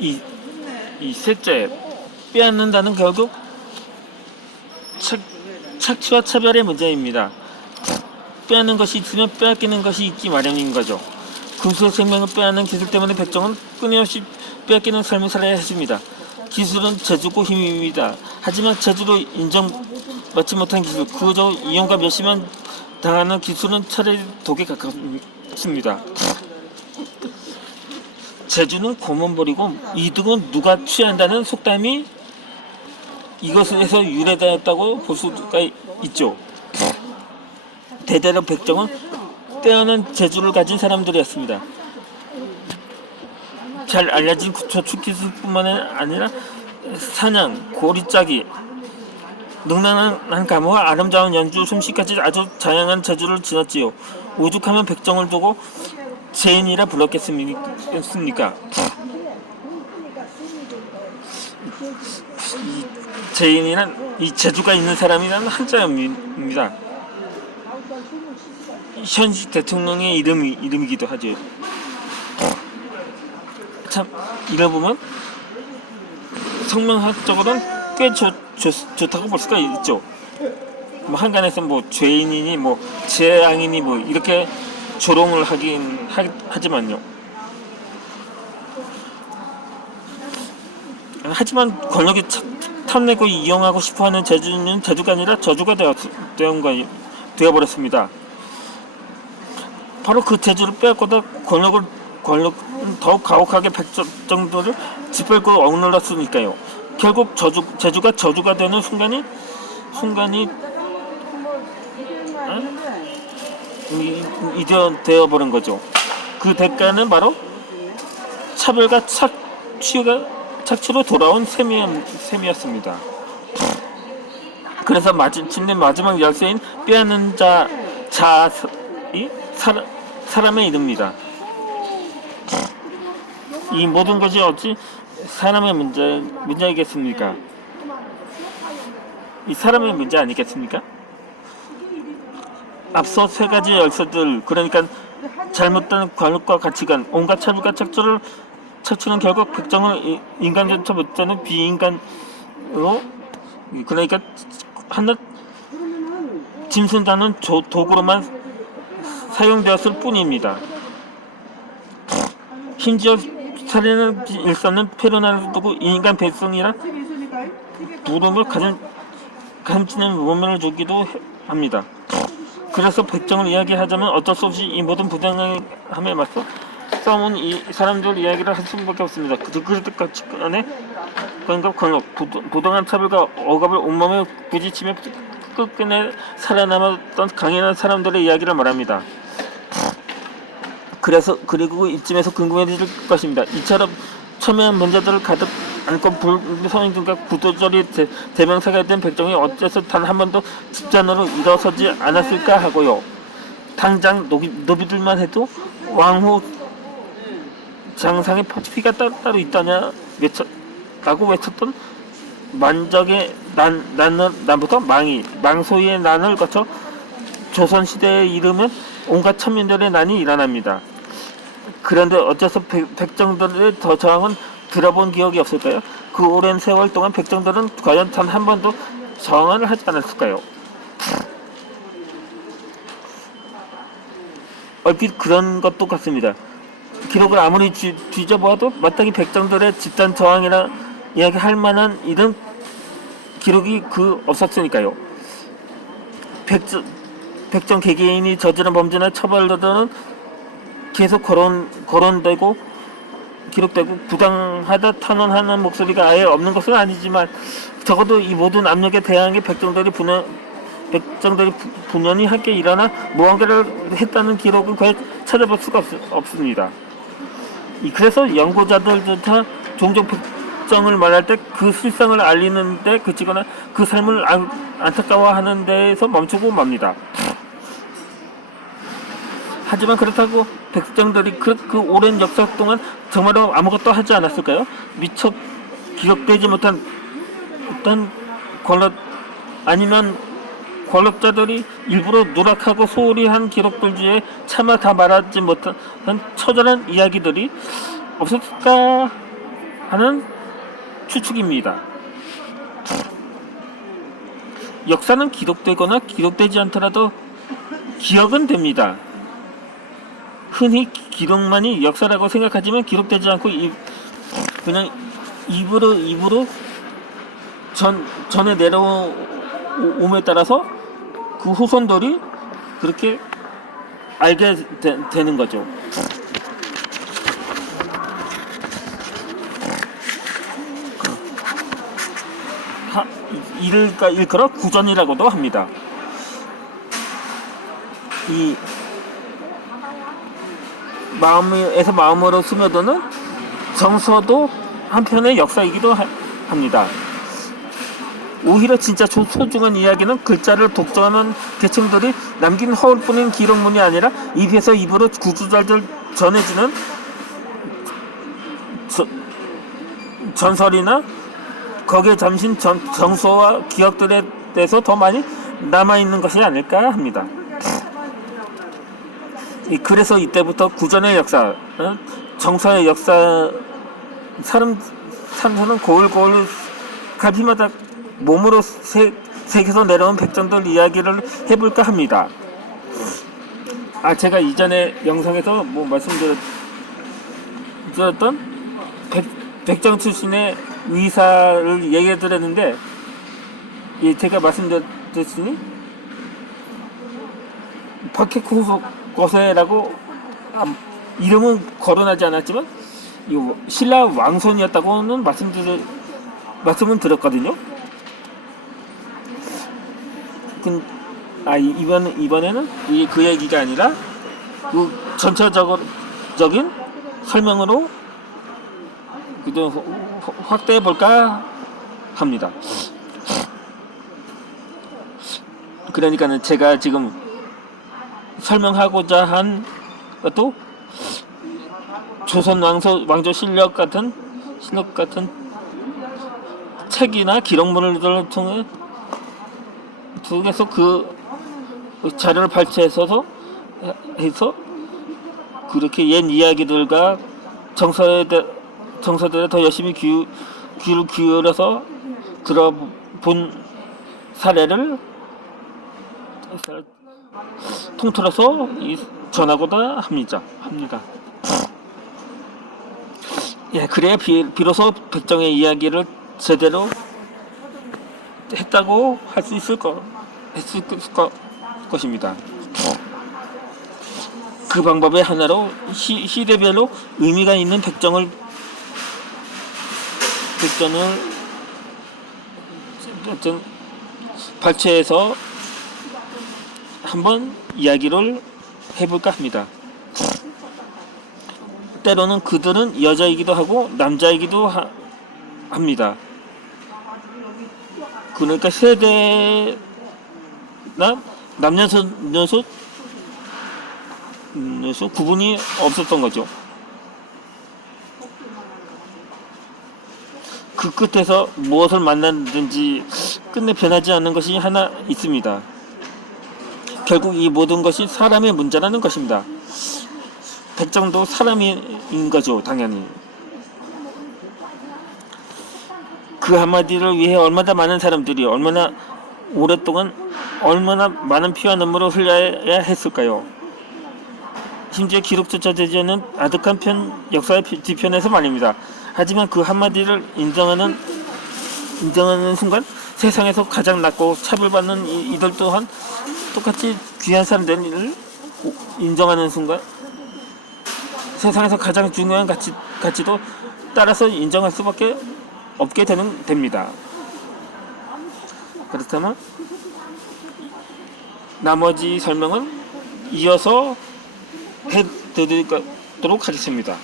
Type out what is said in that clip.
이, 이 셋째, 빼앗는다는 결국 착취와 차별의 문제입니다. 빼앗는 것이 있으면 빼앗기는 것이 있기 마련인 거죠. 금수의 생명을 빼앗는 기술 때문에 백정은 끊임없이 빼앗기는 삶을 살아야 했습니다. 기술은 재주고 힘입니다. 하지만 재주로 인정받지 못한 기술, 그저 이용과 멸시만 당하는 기술은 차라리 독에 가깝습니다. 재주는 고문벌이고 이득은 누가 취한다는 속담이 이것에서 유래되었다고 볼 수가 있죠. 대대로 백정은 뛰어난 재주를 가진 사람들이었습니다. 잘 알려진 저축기술뿐만 아니라 사냥, 고리짜기, 능란한 감호와 아름다운 연주, 솜씨까지 아주 다양한 재주를 지녔지요. 오죽하면 백정을 두고 제인이라 불렀겠습니까? 이 제인이란 이 재주가 있는 사람이라는 한자입니다. 현직 대통령의 이름이기도 하죠. 참 이래보면 성명학적으로는 꽤 좋다고 볼 수가 있죠. 뭐 한간에서 뭐 죄인이니 뭐 재앙이니 뭐 이렇게 조롱을 하긴 하지만요. 하지만 권력이 탐내고 이용하고 싶어하는 재주는 재주가 아니라 저주가 되어버렸습니다. 바로 그 재주를 빼앗고도 권력은 더욱 가혹하게 백정들을 짓밟고 억눌렀으니까요. 결국 재주가 저주가 되는 순간이 되어버린 거죠. 그 대가는 바로 차별과 착취로 돌아온 셈이었습니다. 그래서 마침내 마지막 열쇠인 빼앗는 자이 사람의 이름입니다. 이 모든 것이 어찌 사람의 문제이겠습니까? 이 사람의 문제 아니겠습니까? 앞서 세 가지 열쇠들, 그러니까 잘못된 관습과 가치관, 온갖 차별과 착취는 결국 백정을 인간조차 못하는 비인간으로, 그러니까 하나 짐승다는 도구로만 사용되었을 뿐입니다. 심지어 살인을 일삼는 페르나를 두고 인간 백성이라 부름을 감지는 모면을 주기도 합니다. 그래서 백정을 이야기하자면 어쩔 수 없이 이 모든 부당함에 맞서 싸움은 이 사람들 이야기를 할 수밖에 없습니다. 그때까지 안에 권력, 부당한 차별과 억압을 온몸에 부딪히며 끝끝내 살아남았던 강인한 사람들의 이야기를 말합니다. 그리고 이쯤에서 궁금해질 것입니다. 이처럼 첨예한 문제들을 가득 안고 불성인들과 구도절이 대명사가 된 백정이 어째서 단 한 번도 집단으로 일어서지 않았을까 하고요. 당장 노비들만 해도 왕후 장상의 피가 따로 있다냐 라고 외쳤던 만적의 난부터 망소의 난을 거쳐 조선시대에 이르면 온갖 천민들의 난이 일어납니다. 그런데 어째서 백정들의 저항은 들어본 기억이 없을까요? 그 오랜 세월 동안 백정들은 과연 단 한 번도 저항을 하지 않았을까요? 얼핏 그런 것도 같습니다. 기록을 아무리 뒤져보아도 마땅히 백정들의 집단 저항이라 이야기할 만한 이런 기록이 없었으니까요. 백정 개개인이 저지른 범죄나 처벌들은 계속 거론되고 기록되고 부당하다 탄원하는 목소리가 아예 없는 것은 아니지만 적어도 이 모든 압력에 대항해 백정들이 분연히 함께 일어나 무언가를 했다는 기록은 거의 찾아볼 수가 없습니다. 그래서 연구자들조차 종종 백정을 말할 때 그 실상을 알리는 데 그치거나 그 삶을 안타까워하는 데에서 멈추고 맙니다. 하지만 그렇다고 백정들이 그 오랜 역사 동안 정말로 아무것도 하지 않았을까요? 미처 기록되지 못한 어떤 아니면 권력자들이 일부러 누락하고 소홀히 한 기록들 중에 차마 다 말하지 못한 처절한 이야기들이 없었을까 하는 추측입니다. 역사는 기록되거나 기록되지 않더라도 기억은 됩니다. 흔히 기록만이 역사라고 생각하지만 기록되지 않고 그냥 입으로 전에 내려옴에 따라서 그 후손들이 그렇게 알게 되는 거죠. 일컬어 구전이라고도 합니다. 이 마음에서 마음으로 스며드는 정서도 한편의 역사이기도 합니다. 오히려 진짜 소중한 이야기는 글자를 독점하는 계층들이 남긴 허울뿐인 기록문이 아니라 입에서 입으로 구구절절 전해지는 전설이나 거기에 잠신 정서와 기억들에 대해서 더 많이 남아있는 것이 아닐까 합니다. 그래서 이때부터 구전의 역사, 정서의 역사, 사람은 고울고울 갈피마다 몸으로 새겨서 내려온 백정들 이야기를 해볼까 합니다. 제가 이전에 영상에서 말씀드렸던 백정 출신의 의사를 얘기해드렸는데, 제가 말씀드렸으니 박해코거세라고 이름은 거론하지 않았지만 신라 왕손이었다고는 말씀은 드렸거든요. 이번에는 그 얘기가 아니라 그 전체적인 설명으로 확대해 볼까 합니다. 그러니까는 제가 지금 설명하고자 한 것도 조선 왕조 실력 같은 책이나 기록물들을 통해서 그 자료를 발췌해서 그렇게 옛 이야기들과 정서들에 더 열심히 귀를 기울여서 들어본 사례를 통틀어서 전하고자 합니다. 그래야 비로소 백정의 이야기를 제대로 했다고 할 수 있을 것입니다. 그 방법의 하나로 시대별로 의미가 있는 백정을 발췌해서 한번 이야기를 해볼까 합니다. 때로는 그들은 여자이기도 하고 남자이기도 합니다. 그러니까 세대나 남녀소 구분이 없었던 거죠. 그 끝에서 무엇을 만났는지 끝내 변하지 않는 것이 하나 있습니다. 결국 이 모든 것이 사람의 문제라는 것입니다. 백정도 사람인 거죠, 당연히. 그 한마디를 위해 얼마나 많은 사람들이 얼마나 오랫동안 얼마나 많은 피와 눈물을 흘려야 했을까요? 심지어 기록조차 되지 않는 아득한 역사의 뒤편에서 말입니다. 하지만 그 한마디를 인정하는 순간 세상에서 가장 낮고 차별받는 이들 또한 똑같이 귀한 사람들을 인정하는 순간 세상에서 가장 중요한 가치도 따라서 인정할 수밖에 없게 됩니다. 그렇다면 나머지 설명은 이어서 해드리도록 하겠습니다.